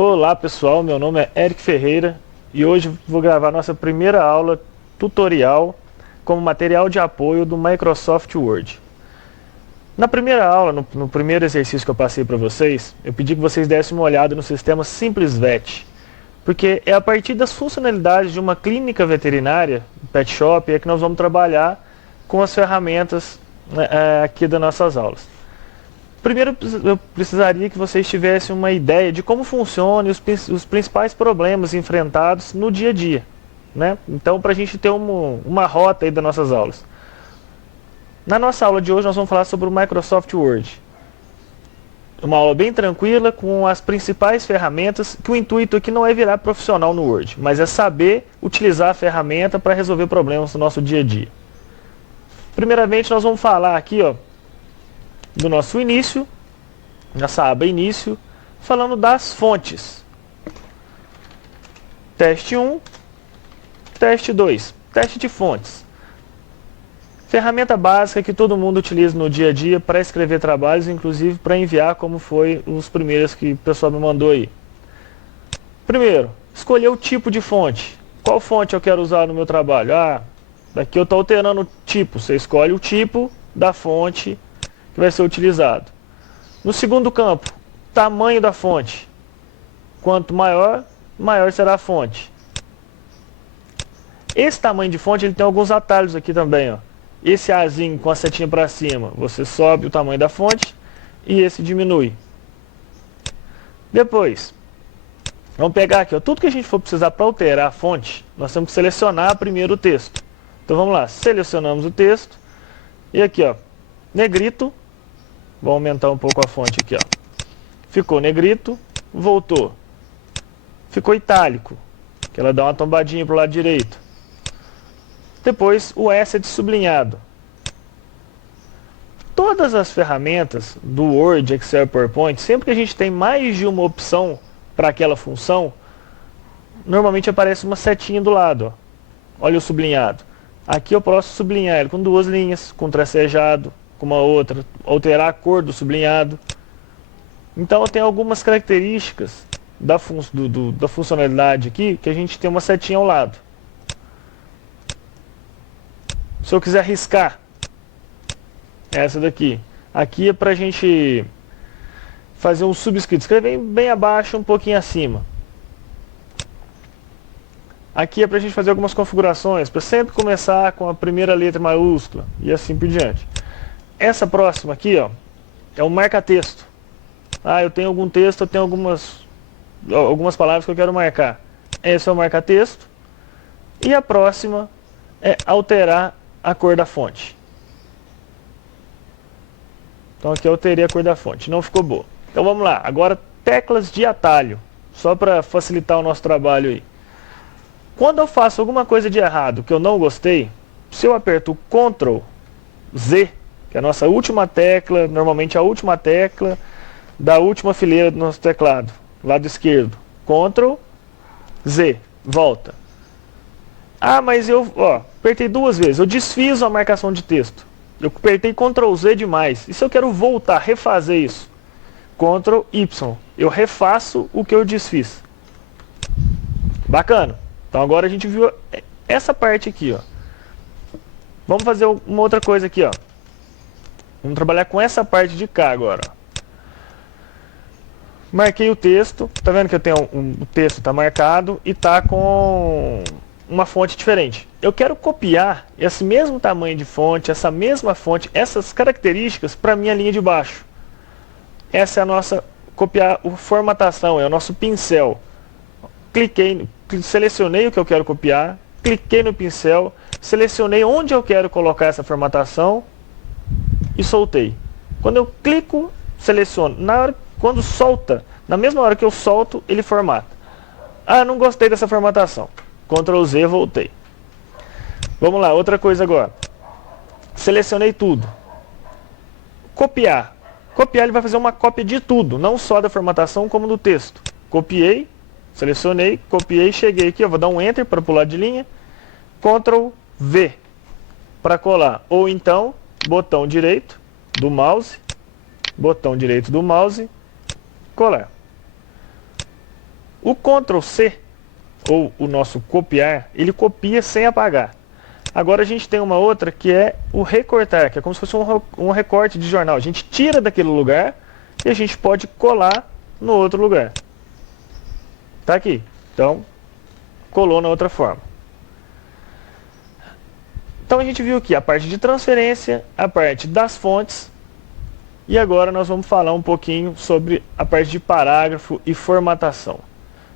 Olá pessoal, meu nome é Eric Ferreira e hoje vou gravar nossa primeira aula tutorial como material de apoio do Microsoft Word. Na primeira aula, no primeiro exercício que eu passei para vocês, eu pedi que vocês dessem uma olhada no sistema SimplesVet, porque é a partir das funcionalidades de uma clínica veterinária, pet shop, é que nós vamos trabalhar com as ferramentas aqui das nossas aulas. Primeiro, eu precisaria que vocês tivessem uma ideia de como funciona e os principais problemas enfrentados no dia a dia, né? Então, para a gente ter uma rota aí das nossas aulas. Na nossa aula de hoje, nós vamos falar sobre o Microsoft Word. Uma aula bem tranquila, com as principais ferramentas, que o intuito aqui não é virar profissional no Word, mas é saber utilizar a ferramenta para resolver problemas no nosso dia a dia. Primeiramente, nós vamos falar aqui, ó, do nosso início, nessa aba início, falando das fontes. Teste 1, teste 2, teste de fontes. Ferramenta básica que todo mundo utiliza no dia a dia para escrever trabalhos, inclusive para enviar, como foi os primeiros que o pessoal me mandou aí. Primeiro, escolher o tipo de fonte. Qual fonte eu quero usar no meu trabalho? Daqui eu estou alterando o tipo. Você escolhe o tipo da fonte que vai ser utilizado. No segundo campo, tamanho da fonte. Quanto maior, maior será a fonte. Esse tamanho de fonte ele tem alguns atalhos aqui também, ó. Esse Azinho com a setinha para cima, você sobe o tamanho da fonte e esse diminui. Depois, vamos pegar aqui, ó, tudo que a gente for precisar para alterar a fonte, nós temos que selecionar primeiro o texto. Então vamos lá, selecionamos o texto e aqui, ó, negrito. Vou aumentar um pouco a fonte aqui, ó. Ficou negrito, voltou. Ficou itálico, que ela dá uma tombadinha para o lado direito. Depois o S é de sublinhado. Todas as ferramentas do Word, Excel e PowerPoint, sempre que a gente tem mais de uma opção para aquela função, normalmente aparece uma setinha do lado, ó. Olha o sublinhado. Aqui eu posso sublinhar ele com duas linhas, com tracejado, com uma outra, alterar a cor do sublinhado. Então eu tenho algumas características da funcionalidade aqui que a gente tem uma setinha ao lado. Se eu quiser riscar, essa daqui. Aqui é para a gente fazer um subscrito. Escrever bem abaixo, um pouquinho acima. Aqui é para a gente fazer algumas configurações, para sempre começar com a primeira letra maiúscula e assim por diante. Essa próxima aqui, ó, é o marca-texto. Eu tenho algum texto, eu tenho algumas palavras que eu quero marcar. Esse é o marca-texto. E a próxima é alterar a cor da fonte. Então aqui eu alterei a cor da fonte, não ficou boa. Então vamos lá, agora teclas de atalho, só para facilitar o nosso trabalho aí. Quando eu faço alguma coisa de errado que eu não gostei, se eu aperto o Ctrl Z, que é a nossa última tecla, normalmente a última tecla da última fileira do nosso teclado, lado esquerdo, Ctrl Z, volta. Mas eu apertei duas vezes, eu desfiz a marcação de texto. Eu apertei Ctrl Z demais. E se eu quero voltar, refazer isso? Ctrl Y. Eu refaço o que eu desfiz. Bacana. Então agora a gente viu essa parte aqui, ó. Vamos fazer uma outra coisa aqui, ó. Vamos trabalhar com essa parte de cá agora, ó. Marquei o texto. Tá vendo que eu tenho o texto tá marcado e tá com uma fonte diferente. Eu quero copiar esse mesmo tamanho de fonte, essa mesma fonte, essas características para a minha linha de baixo. Essa é a nossa copiar a formatação, é o nosso pincel. Selecionei o que eu quero copiar, cliquei no pincel, selecionei onde eu quero colocar essa formatação e soltei. Quando eu clico, seleciono. Quando solta, na mesma hora que eu solto, ele formata. Não gostei dessa formatação. Ctrl Z, voltei. Vamos lá, outra coisa agora. Selecionei tudo. Copiar. Copiar, ele vai fazer uma cópia de tudo, não só da formatação, como do texto. Copiei, selecionei, copiei, cheguei aqui, eu vou dar um Enter para pular de linha. Ctrl V para colar. Ou então, botão direito do mouse, colar. O Ctrl C, ou o nosso copiar, ele copia sem apagar. Agora a gente tem uma outra que é o recortar, que é como se fosse um recorte de jornal. A gente tira daquele lugar e a gente pode colar no outro lugar. Tá aqui. Então, colou na outra forma. Então a gente viu aqui a parte de transferência, a parte das fontes. E agora nós vamos falar um pouquinho sobre a parte de parágrafo e formatação.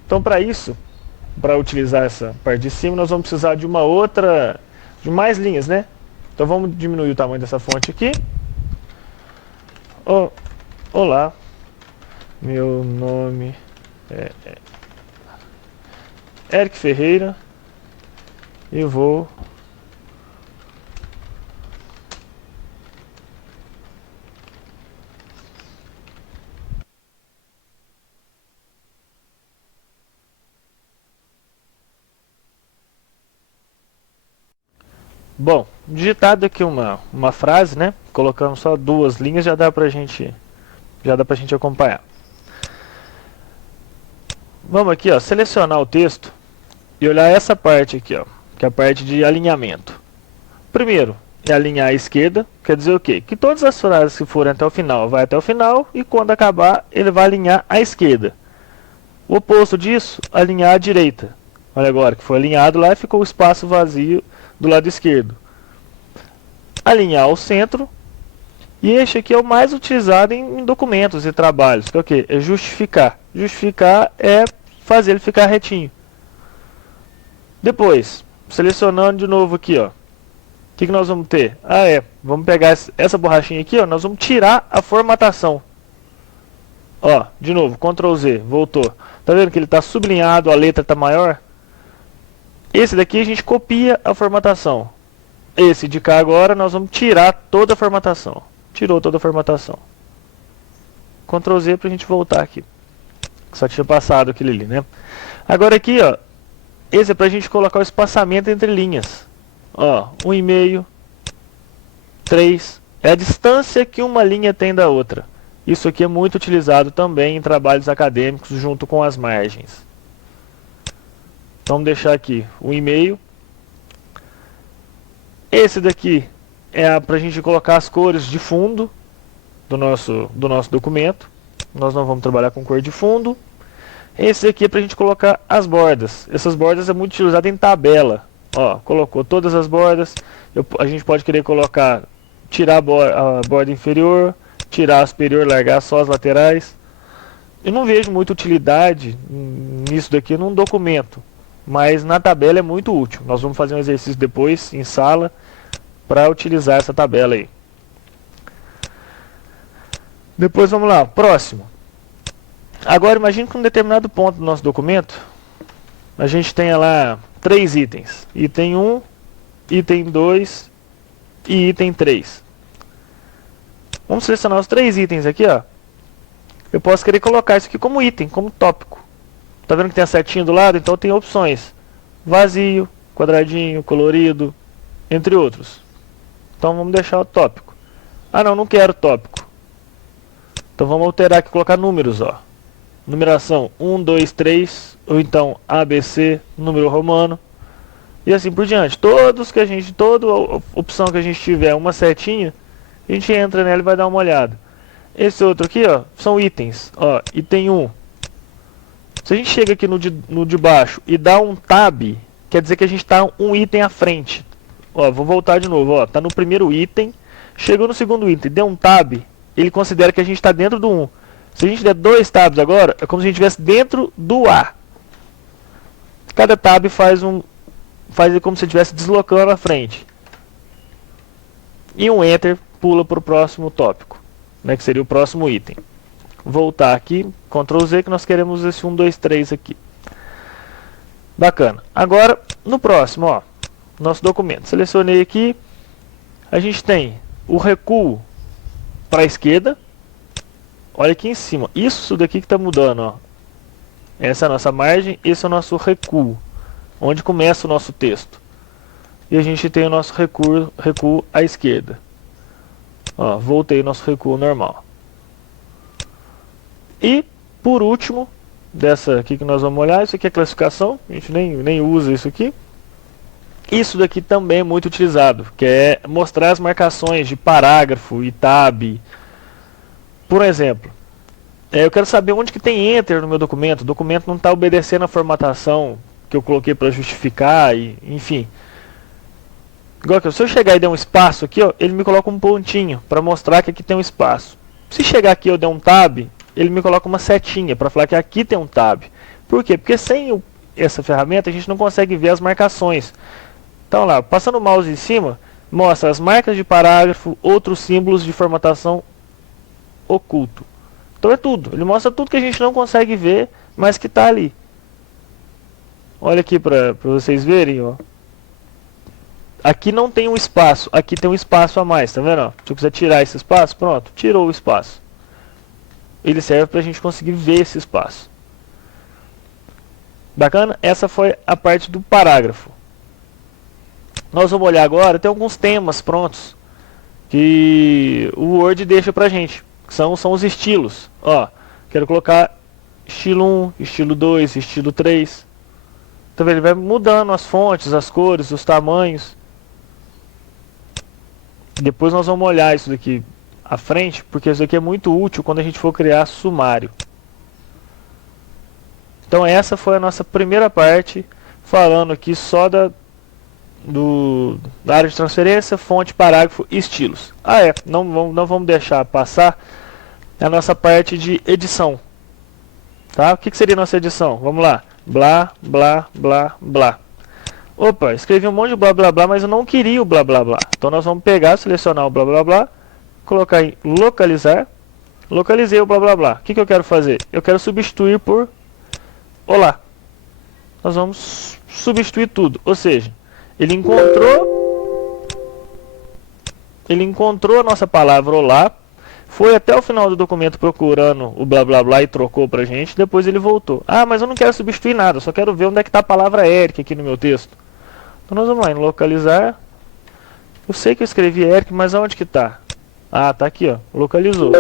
Então para isso, para utilizar essa parte de cima, nós vamos precisar de uma outra, de mais linhas, né? Então vamos diminuir o tamanho dessa fonte aqui. Olá, meu nome é Eric Ferreira e vou Bom, digitado aqui uma frase, né? Colocando só 2 linhas já dá pra gente acompanhar. Vamos aqui, ó, selecionar o texto e olhar essa parte aqui, ó, que é a parte de alinhamento. Primeiro, é alinhar à esquerda, quer dizer o quê? Que todas as frases que forem até o final, vai até o final, e quando acabar, ele vai alinhar à esquerda. O oposto disso, alinhar à direita. Olha agora, que foi alinhado lá e ficou o espaço vazio do lado esquerdo. Alinhar ao centro. E este aqui é o mais utilizado em documentos e trabalhos, que é o quê? É justificar. Justificar é fazer ele ficar retinho. Depois, selecionando de novo aqui, ó. O que nós vamos ter? Vamos pegar essa borrachinha aqui, ó, nós vamos tirar a formatação. Ó, de novo, Ctrl Z, voltou. Tá vendo que ele está sublinhado, a letra está maior? Esse daqui a gente copia a formatação. Esse de cá agora nós vamos tirar toda a formatação. Tirou toda a formatação. Ctrl Z para a gente voltar aqui. Só tinha passado aquele ali, né? Agora aqui, ó, esse é para a gente colocar o espaçamento entre linhas. Ó, 1,5, 3. É a distância que uma linha tem da outra. Isso aqui é muito utilizado também em trabalhos acadêmicos junto com as margens. Vamos deixar aqui 1,5. Esse daqui é para a gente colocar as cores de fundo do nosso documento. Nós não vamos trabalhar com cor de fundo. Esse aqui é para a gente colocar as bordas. Essas bordas é muito utilizado em tabela. Ó, colocou todas as bordas. A gente pode querer colocar, tirar a borda inferior, tirar a superior, largar só as laterais. Eu não vejo muita utilidade nisso daqui num documento, mas na tabela é muito útil. Nós vamos fazer um exercício depois em sala para utilizar essa tabela aí. Depois vamos lá, próximo. Agora imagine que em um determinado ponto do nosso documento a gente tenha lá 3 itens. Item 1, item 2 e item 3. Vamos selecionar os 3 itens aqui, ó. Eu posso querer colocar isso aqui como item, como tópico. Tá vendo que tem a setinha do lado? Então tem opções. Vazio, quadradinho, colorido, entre outros. Então vamos deixar o tópico. Ah não, não quero tópico. Então vamos alterar aqui, colocar números, ó. Numeração 1, 2, 3, ou então ABC, número romano. E assim por diante. Toda opção que a gente tiver uma setinha, a gente entra nela e vai dar uma olhada. Esse outro aqui, ó, são itens. Ó, item 1. Se a gente chega aqui no de baixo e dá um tab, quer dizer que a gente está um item à frente. Ó, vou voltar de novo, ó, tá no primeiro item, chegou no segundo item, deu um tab, ele considera que a gente está dentro do 1. Se a gente der 2 tabs agora, é como se a gente estivesse dentro do A. Cada tab faz como se estivesse deslocando à frente. E um Enter pula para o próximo tópico, né, que seria o próximo item. Voltar aqui, Ctrl Z, que nós queremos esse 1, 2, 3 aqui. Bacana. Agora, no próximo, ó, nosso documento. Selecionei aqui, a gente tem o recuo para a esquerda. Olha aqui em cima, isso daqui que está mudando, ó. Essa é a nossa margem, esse é o nosso recuo, onde começa o nosso texto. E a gente tem o nosso recuo à esquerda. Ó, voltei o nosso recuo normal. E, por último, dessa aqui que nós vamos olhar. Isso aqui é classificação, a gente nem usa isso aqui. Isso daqui também é muito utilizado, que é mostrar as marcações de parágrafo e tab. Por exemplo, eu quero saber onde que tem enter no meu documento. O documento não está obedecendo a formatação que eu coloquei para justificar, enfim. Igual que se eu chegar e der um espaço aqui, ó, ele me coloca um pontinho para mostrar que aqui tem um espaço. Se chegar aqui e eu der um tab, ele me coloca uma setinha para falar que aqui tem um tab. Por quê? Porque sem essa ferramenta a gente não consegue ver as marcações. Então lá, passando o mouse em cima, mostra as marcas de parágrafo, outros símbolos de formatação oculto. Então é tudo, ele mostra tudo que a gente não consegue ver, mas que está ali. Olha aqui para vocês verem, ó. Aqui não tem um espaço, aqui tem um espaço a mais, tá vendo? Ó? Se eu quiser tirar esse espaço, pronto, tirou o espaço. Ele serve para a gente conseguir ver esse espaço. Bacana? Essa foi a parte do parágrafo. Nós vamos olhar agora, tem alguns temas prontos que o Word deixa pra gente, que são os estilos. Ó, quero colocar estilo 1, estilo 2, estilo 3. Tá vendo? Ele vai mudando as fontes, as cores, os tamanhos. Depois nós vamos olhar isso daqui à frente, porque isso aqui é muito útil quando a gente for criar sumário. Então essa foi a nossa primeira parte, falando aqui só da área de transferência, fonte, parágrafo e estilos. Não vamos deixar passar a nossa parte de edição. Tá? O que seria nossa edição? Vamos lá. Blá, blá, blá, blá. Opa, escrevi um monte de blá, blá, blá, mas eu não queria o blá, blá, blá. Então nós vamos pegar, selecionar o blá, blá, blá, colocar em localizar. Localizei o blá, blá, blá. O que eu quero fazer? Eu quero substituir por olá. Nós vamos substituir tudo. Ou seja, ele encontrou a nossa palavra olá, foi até o final do documento procurando o blá blá blá e trocou pra gente, depois ele voltou. Ah, mas eu não quero substituir nada, só quero ver onde é que está a palavra Eric aqui no meu texto. Então nós vamos lá em localizar. Eu sei que eu escrevi Eric, mas aonde que está? Ah, tá aqui, ó, localizou.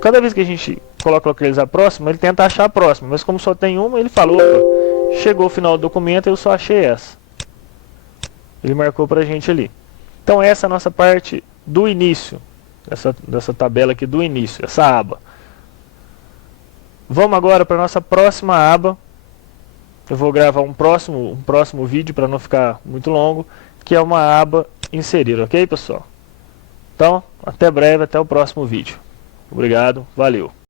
Cada vez que a gente coloca localizar próximo, ele tenta achar a próxima, mas como só tem uma, ele falou, opa, chegou o final do documento, eu só achei essa. Ele marcou pra gente ali. Então essa é a nossa parte do início, dessa tabela aqui do início, essa aba. Vamos agora para a nossa próxima aba. Eu vou gravar um próximo vídeo para não ficar muito longo, que é uma aba inserir, ok, pessoal? Então, até breve, até o próximo vídeo. Obrigado, valeu.